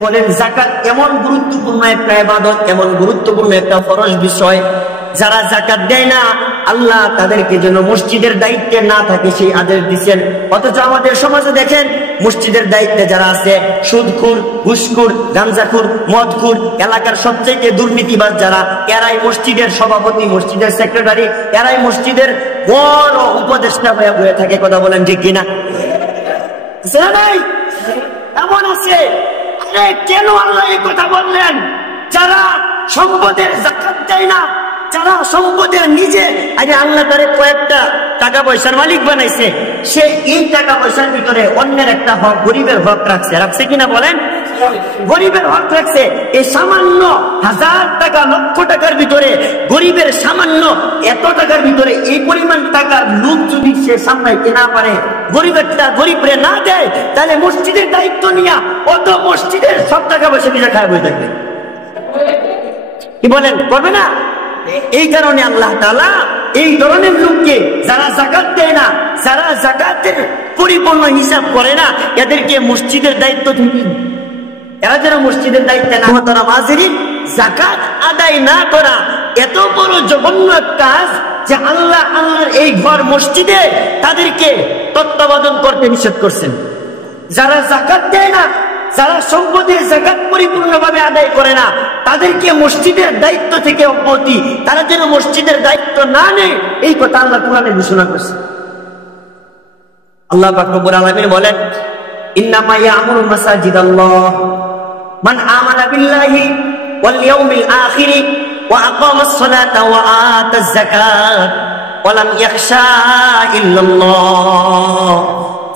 বলেন যাকাত এমন গুরুত্বপূর্ণ একটা ইবাদত, এমন গুরুত্বপূর্ণ একটা ফরজ বিষয়, যারা যাকাত দেয় না আল্লাহ তাদেরকে যেন মসজিদের দায়িত্বে না থাকে সেই আদেশ দিচ্ছেন। অথচ আমাদের সমাজে দেখেন মসজিদের দায়িত্বে যারা আছে সুদখোর, ঘুষখোর, গাঞ্জাখোর, মদখোর, এলাকার সবচেয়ে দুর্নীতিবাজ যারা, এরাই মসজিদের সভাপতি, মসজিদের সেক্রেটারি, এরাই মসজিদের বড় উপদেষ্টা হয়ে থাকে। কথা বলেন ঠিক কিনা? এমন আছে। কেন আল্লাহ এই কথা বললেন? যারা সম্পদের যাকাত দেয় না, যারা সম্পদের নিজে আগে আল্লাহ তারে কয়েকটা টাকা পয়সার মালিক বানাইছে, সে এই টাকা পয়সার ভিতরে অন্যের একটা হক, গরিবের হক রাখছে কিনা বলেন? গরিবের হক রাখছে। এই সামান্য 1000 টাকা, লক্ষ টাকার ভিতরে গরিবের সামান্য এত টাকার ভিতরে এই পরিমাণ টাকার লোক যদি সে সামলাইতে না পারে, গরিবেরটা গরিবরে না দেয়, তাহলে মসজিদের দায়িত্ব নিয়ে অত মসজিদের সব টাকা পয়সা নিজে খায় বই থাকবে। কি বলেন? করবে না? এই কারণে আল্লাহ তাআলা এই ধরনের লোককে, যারা যাকাত দেয় না, যারা যাকাতের পরিপূর্ণ হিসাব করে না, এদেরকে মসজিদের দায়িত্ব থেকে, এরা যেন মসজিদের দায়িত্বে না। তারা মাঝিরি যাকাত আদায় না করা এত বড় জঘন্য কাজ যে আল্লাহর এই ঘর মসজিদে তাদেরকে তত্ত্বাবধান করতে নিষেধ করছেন। যারা যাকাত দেয় না, যারা সম্পদের যাকাত পরিপূর্ণভাবে আদায় করে না, তাদেরকে মসজিদের দায়িত্ব থেকে অব্যাহতি, তারা যেন মসজিদের দায়িত্ব না নেয়, এই কথা আল্লাহ কোরআনে ঘোষণা করছে। আল্লাহ পাক রব্বুল আলামিন বলেন, ইন্নামা ইয়ামুরু মাসাজিদাল্লাহ মান আমানা বিল্লাহি ওয়াল ইয়াউমিল আখির ওয়া আকামাস সালাতা ওয়া আতাজ যাকাত ওয়া লাম ইয়াখশা ইল্লাল্লাহ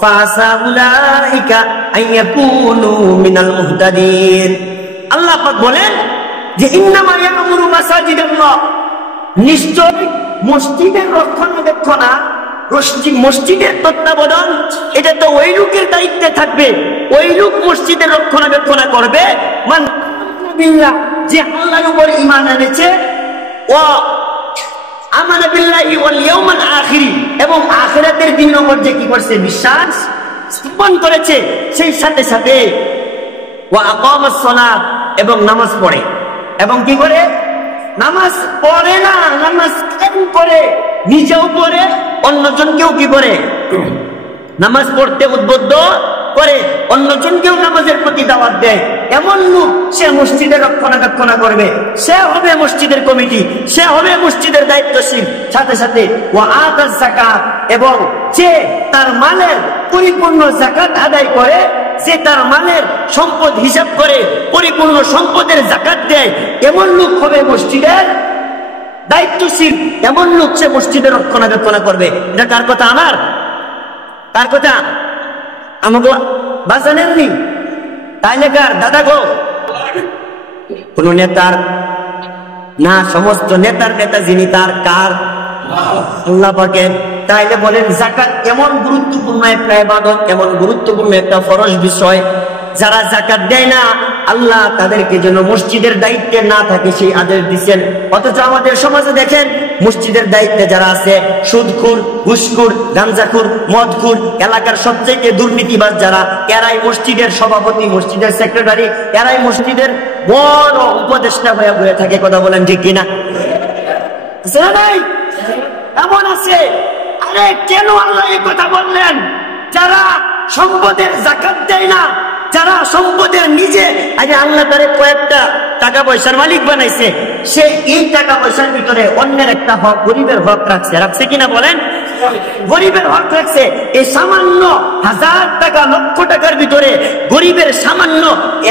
ফাসা উলাইকা আইয়াকুনু মিনাল মুহতাদিন। আল্লাহ পাক বলেন যে ইন্নামা ইয়ামুরু মাসাজিদাল্লাহ, নিশ্চয় মসজিদের রক্ষণাবেক্ষণা, মসজিদের তত্ত্বাবধান, এটা তো ওই লোকের দায়িত্বে থাকবে। ওই লোক মসজিদের রক্ষণাবেক্ষণা করবে মান বিল্লাহ, যে আল্লাহর উপর ঈমান এনেছে, ও আমানা বিল্লাহি ওয়াল ইয়াউমিল আখির, এবং আখিরাতের দিন নম্বর যে কি করছে, বিশ্বাস স্থাপন করেছে। সেই সাথে সাথে ওয়া আকামাস সালাত, এবং নামাজ পড়ে। এবং কি করে? নামাজ পড়ে না, নামাজ কেন পড়ে? নিজেও পড়ে, অন্যজনকেও কি করে? নামাজ পড়তে উদ্বুদ্ধ করে, অন্যজনকেও নামাজের প্রতি দাওয়াত দেয়। এমন লোক সে মসজিদের রক্ষণাবেক্ষণা করবে, সে হবে মসজিদের কমিটি, সে হবে মসজিদের দায়িত্বশীল। সাথে সাথে ওয়া আতাজ যাকাত, এবং যে তার মালের পরিপূর্ণ যাকাত আদায় করে, যে তার মালের সম্পদ হিসাব করে পরিপূর্ণ সম্পদের যাকাত দেয়, এমন লোক হবে মসজিদের দায়িত্বশীল। এমন লোক সে মসজিদের রক্ষণাবেক্ষণা করবে। এটা কার কথা? আমার? কার কথা? আমাকে বাঁচানেননি, তাইলে কার? দাদা গো, কোন নেতার না, সমস্ত নেতার নেতা যিনি, তার কার? আল্লাহ পাকের। তাইলে বলেন যাকাত এমন গুরুত্বপূর্ণ একটা ইবাদত, এমন গুরুত্বপূর্ণ একটা ফরজ বিষয়, যারা যাকাত দেয় না আল্লাহ তাদেরকে যেন মসজিদের দায়িত্বে না থাকে সেই আদেশ দিচ্ছেন। অথচ আমাদের সমাজে দেখেন মসজিদের দায়িত্বে যারা আছে সুদখোর, ঘুষখোর, গাঞ্জাখোর, মদখোর, এলাকার সবচেয়ে দুর্নীতিবাজ যারা, এরাই মসজিদের সভাপতি, মসজিদের সেক্রেটারি, এরাই মসজিদের বড় উপদেষ্টা হয়ে থাকে। কথা বলেন ঠিক কিনা? এমন আছে। আরে কেন আল্লাহ এই কথা বললেন? যারা সম্পদের যাকাত দেয় না, যারা সম্পদের নিজে আগে আল্লাহ তারে কয়েকটা টাকা পয়সার মালিক বানাইছে, সে এই টাকা পয়সার ভিতরে অন্যের একটা হক, গরিবের হক রাখছে কিনা বলেন? গরিবের হক রাখছে। এই সামান্য 1000 টাকা, লক্ষ টাকার ভিতরে গরিবের সামান্য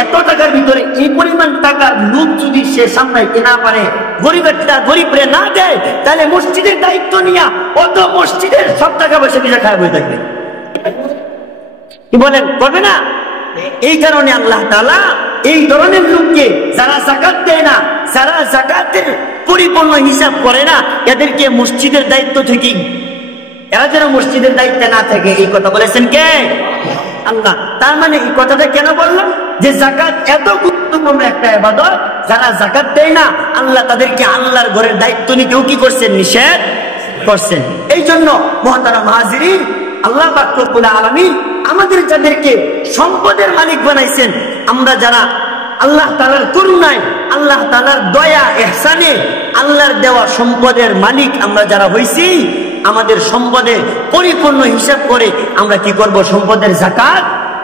এত টাকার ভিতরে এই পরিমাণ টাকার লোক যদি সে সামলাইতে না পারে, গরিবেরটা গরিবরে না দেয়, তাহলে মসজিদের দায়িত্ব নিয়ে অত মসজিদের সব টাকা পয়সা নিজে খায় বই থাকবে। কি বলেন? করবে না? এই কারণে আল্লাহ তাআলা এই ধরনের লোককে, যারা যাকাত দেয় না, যারা যাকাতের পরিপূর্ণ হিসাব করে না, এদেরকে মসজিদের দায়িত্ব থেকে, এরা যেন মসজিদের দায়িত্বে না থাকে, এই কথা বলেছেন কে? আল্লাহ। তার মানে এই কথাটা কেন বললাম? যে যাকাত এত গুরুত্বপূর্ণ একটা ইবাদত, যারা যাকাত দেয় না আল্লাহ তাদেরকে আল্লাহর ঘরের দায়িত্ব নিতেও কি করছেন? নিষেধ করছেন। এই জন্য মুহতারাম হাজিরিন, আল্লাহ পাক রব্বুল আলামিন আমাদের যাদেরকে সম্পদের মালিক বানাইছেন, আমরা যারা আল্লাহ তাআলার করুণায়, আল্লাহ তাআলার দয়া ইহসানে আল্লাহর দেওয়া সম্পদের মালিক আমরা যারা হইছি, আমাদের সম্পদের পরিপূর্ণ হিসাব করে আমরা কি করব? সম্পদের যাকাত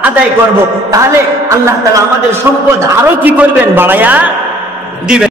আদায় করব। তাহলে আল্লাহ তাআলা আমাদের সম্পদ আরো কি করবেন? বাড়ায়া দিবেন।